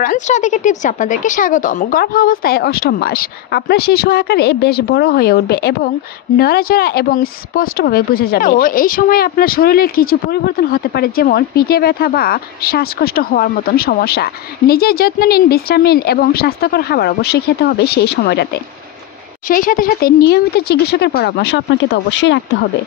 Friends Radhika tips আপনাদেরকে স্বাগতম। গর্ভাবস্থায় অষ্টম মাস আপনার শিশু আকারে বেশ বড় হয়ে উঠবে এবং নড়াচড়া এবং স্পষ্টভাবে বোঝা যাবে। ও এই সময় আপনার শরীরে কিছু পরিবর্তন হতে পারে, যেমন পিঠে ব্যথা বা শ্বাসকষ্ট হওয়ার মতন সমস্যা। নিজের যত্ন নিন, বিশ্রাম নিন এবং স্বাস্থ্যকর খাবার অবশ্যই খেতে হবে সেই সময়টাতে। সেই সাথে সাথে নিয়মিত চিকিৎসকের পরামর্শ আপনাকে তো অবশ্যই রাখতে হবে।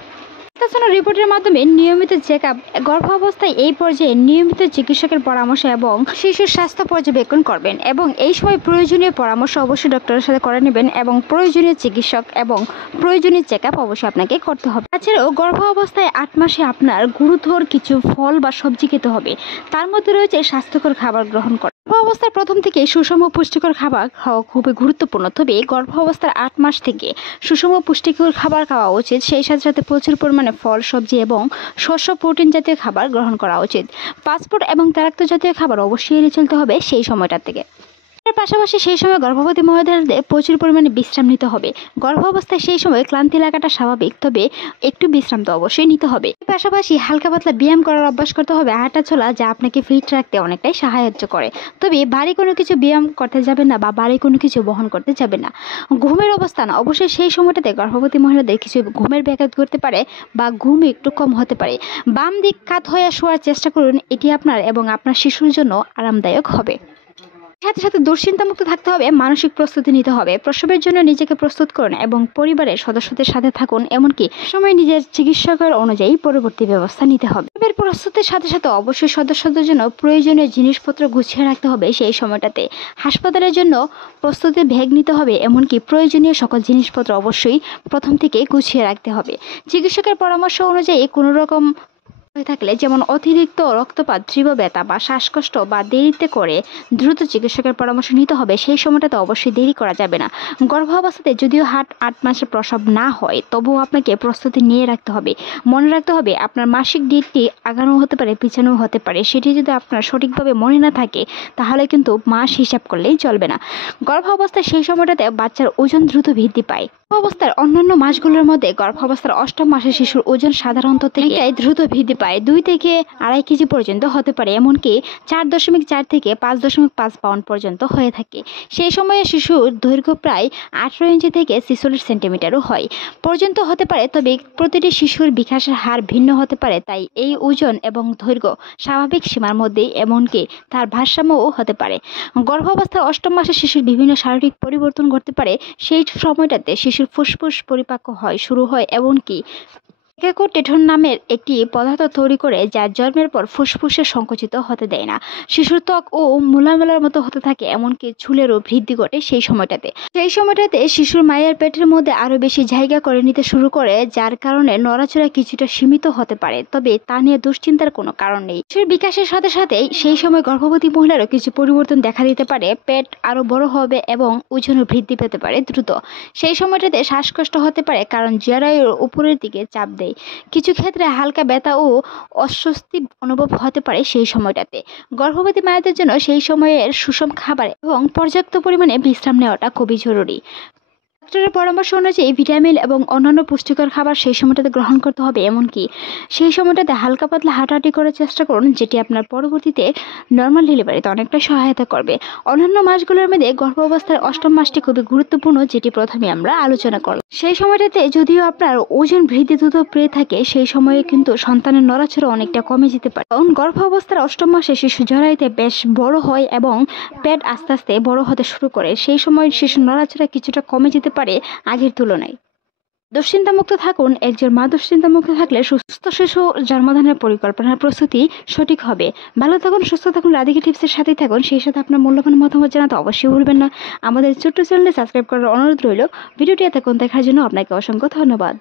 রিপোর্টের মাধ্যমে নিয়মিত চেক আপ, গর্ভাবস্থায় এই পর্যায়ে নিয়মিত চিকিৎসকের পরামর্শ এবং শিশুর স্বাস্থ্য পর্যবেক্ষণ করবেন এবং এই সময় প্রয়োজনীয় পরামর্শ অবশ্যই ডক্টরের সাথে করে নেবেন এবং প্রয়োজনীয় চিকিৎসক এবং প্রয়োজনীয় চেক আপ অবশ্যই আপনাকে করতে হবে। তাছাড়াও গর্ভাবস্থায় 8 মাসে আপনার গুরুতর কিছু ফল বা সবজি খেতে হবে। তার মধ্যে রয়েছে স্বাস্থ্যকর খাবার গ্রহণ করা। গর্ভাবস্থার প্রথম থেকে সুষম পুষ্টিকর খাবার খাওয়া খুবই গুরুত্বপূর্ণ, তবে গর্ভাবস্থার 8 মাস থেকে সুষম পুষ্টিকর খাবার খাওয়া উচিত। সেই সাথে সাথে প্রচুর পরিমাণে ফল, সবজি এবং শস্য প্রোটিন জাতীয় খাবার গ্রহণ করা উচিত। ফাস্টফুড এবং তেলাক্ত জাতীয় খাবার অবশ্যই এড়িয়ে চলতে হবে সেই সময়টা থেকে। এর পাশাপাশি সেই সময় গর্ভবতী মহিলাদের প্রচুর পরিমাণে বিশ্রাম নিতে হবে। গর্ভাবস্থায় সেই সময় ক্লান্তি লাগাটা স্বাভাবিক, তবে একটু বিশ্রাম তো অবশ্যই নিতে হবে। এর পাশাপাশি হালকা পাতলা ব্যায়াম করার অভ্যাস করতে হবে, হাঁটা চলা, যা আপনাকে ফিট রাখতে অনেকটাই সাহায্য করে। তবে ভারী কোনো কিছু ব্যায়াম করতে যাবেন না বা ভারী কোনো কিছু বহন করতে যাবেন না। ঘুমের অবস্থান অবশ্যই সেই সময়টাতে গর্ভবতী মহিলাদের কিছু ঘুমের ব্যাঘাত করতে পারে বা ঘুম একটু কম হতে পারে। বাম দিক কাত হয়ে শোয়ার চেষ্টা করুন, এটি আপনার এবং আপনার শিশুর জন্য আরামদায়ক হবে। সাথে সাথে দুশ্চিন্তামুক্ত থাকতে হবে, মানসিক প্রস্তুতি নিতে হবে। প্রসবের জন্য নিজেকে প্রস্তুত করুন এবং পরিবারের সদস্যদের সাথে থাকুন, এমনকি সময় নিজের চিকিৎসকের অনুযায়ী পরবর্তী ব্যবস্থা নিতে হবে। এর প্রস্তুতির সাথে সাথে অবশ্যই সদস্যদের জন্য প্রয়োজনীয় জিনিসপত্র গুছিয়ে রাখতে হবে সেই সময়টাতে। হাসপাতালের জন্য প্রস্তুতির ব্যাগ নিতে হবে, এমনকি প্রয়োজনীয় সকল জিনিসপত্র অবশ্যই প্রথম থেকে গুছিয়ে রাখতে হবে। চিকিৎসকের পরামর্শ অনুযায়ী কোনো রকম হয়ে থাকলে, যেমন অতিরিক্ত রক্তপাত, তীব্র ব্যথা বা শ্বাসকষ্ট বা দেরিতে করে দ্রুত চিকিৎসকের পরামর্শ নিতে হবে। সেই সময়টাতে অবশ্যই দেরি করা যাবে না। গর্ভাবস্থাতে যদিও 8 মাসের প্রসব না হয়, তবুও আপনাকে প্রস্তুতি নিয়ে রাখতে হবে। মনে রাখতে হবে আপনার মাসিক ডেটটি আগানো হতে পারে, পিছানো হতে পারে। সেটি যদি আপনার সঠিকভাবে মনে না থাকে, তাহলে কিন্তু মাস হিসাব করলেই চলবে না। গর্ভাবস্থায় সেই সময়টাতে বাচ্চার ওজন দ্রুত বৃদ্ধি পায়। গর্ভাবস্থার অন্যান্য মাসগুলোর মধ্যে গর্ভাবস্থার 8ম মাসে শিশুর ওজন সাধারণত দ্রুত বৃদ্ধি পায়। 2 থেকে 2.5 কেজি পর্যন্ত হতে পারে, এমনকি 4.4 থেকে 5.5 পাউন্ড পর্যন্ত হয়ে থাকে। সেই সময়ে শিশুর দৈর্ঘ্য প্রায় 18 ইঞ্চি থেকে 46 সেন্টিমিটারও পর্যন্ত হতে পারে। তবে প্রতিটি শিশুর বিকাশের হার ভিন্ন হতে পারে, তাই এই ওজন এবং দৈর্ঘ্য স্বাভাবিক সীমার মধ্যেই, এমনকি তার ভারসাম্যও হতে পারে। গর্ভাবস্থার 8ম মাসে শিশুর বিভিন্ন শারীরিক পরিবর্তন ঘটতে পারে। সেই সময়টাতে শিশুর ফুসফুস পরিপাক্য শুরু হয়, এমনকি টেঠন নামের একটি পদার্থ তৈরি করে, যা জন্মের পর ফুসফুসে সংকুচিত হতে দেয় না। শিশুর ত্বক ও মোলামেলার মতো হতে থাকে, এমনকি চুলেরও বৃদ্ধি ঘটে সেই সময়টাতে শিশুর মায়ের পেটের মধ্যে আরো বেশি জায়গা করে নিতে শুরু করে, যার কারণে নড়াচড়া কিছুটা সীমিত হতে পারে। তবে তা নিয়ে দুশ্চিন্তার কোনো কারণ নেই। শিশুর বিকাশের সাথে সাথে সেই সময় গর্ভবতী মহিলারও কিছু পরিবর্তন দেখা দিতে পারে। পেট আরো বড় হবে এবং ওজনও বৃদ্ধি পেতে পারে দ্রুত। সেই সময়টাতে শ্বাসকষ্ট হতে পারে, কারণ জরায়ুর উপরের দিকে চাপ দেয়। কিছু ক্ষেত্রে হালকা ব্যথা ও অস্বস্তি অনুভব হতে পারে সেই সময়টাতে। গর্ভবতী মায়েদের জন্য সেই সময়ের সুষম খাবার এবং পর্যাপ্ত পরিমাণে বিশ্রাম নেওয়াটা খুবই জরুরি। ডাক্তারের পরামর্শ অনুযায়ী ভিটামিন এবং অন্যান্য পুষ্টিকর খাবার সেই সময়টাতে গ্রহণ করতে হবে, এমনকি সেই সময়টাতে হালকা পাতলা হাঁটাহাঁটি করার চেষ্টা করুন, যেটি আপনার পরবর্তীতে নর্মাল ডেলিভারিতে অনেকটা সহায়তা করবে। অন্যান্য মাসগুলোর মধ্যে গর্ভাবস্থার 8ম মাসটি খুবই গুরুত্বপূর্ণ, যেটি প্রথমে আমরা আলোচনা করলাম। সেই সময়টাতে যদিও আপনার ওজন বৃদ্ধি দ্রুত পেয়ে থাকে, সেই সময়ে কিন্তু সন্তানের নড়াচড়া অনেকটা কমে যেতে পারে। কারণ গর্ভাবস্থার 8ম মাসে শিশু জরায়ুতে বেশ বড় হয় এবং পেট আস্তে আস্তে বড় হতে শুরু করে। সেই সময় শিশু নড়াচড়া কিছুটা কমে যেতে পারে আগের তুলনায়। দুশ্চিন্তামুক্ত থাকুন। একজন মা দুশ্চিন্তামুক্ত থাকলে সুস্থ শিশু জন্মদানের পরিকল্পনার প্রস্তুতি সঠিক হবে। ভালো থাকুন, সুস্থ থাকুন, রাধিকা টিপসের সাথেই থাকুন। সেই সাথে আপনার মূল্যবান মতামত জানাতে অবশ্যই ভুলবেন না। আমাদের ছোট্ট চ্যানেলে সাবস্ক্রাইব করার অনুরোধ রইল। ভিডিওটি এতক্ষণ দেখার জন্য আপনাকে অসংখ্য ধন্যবাদ।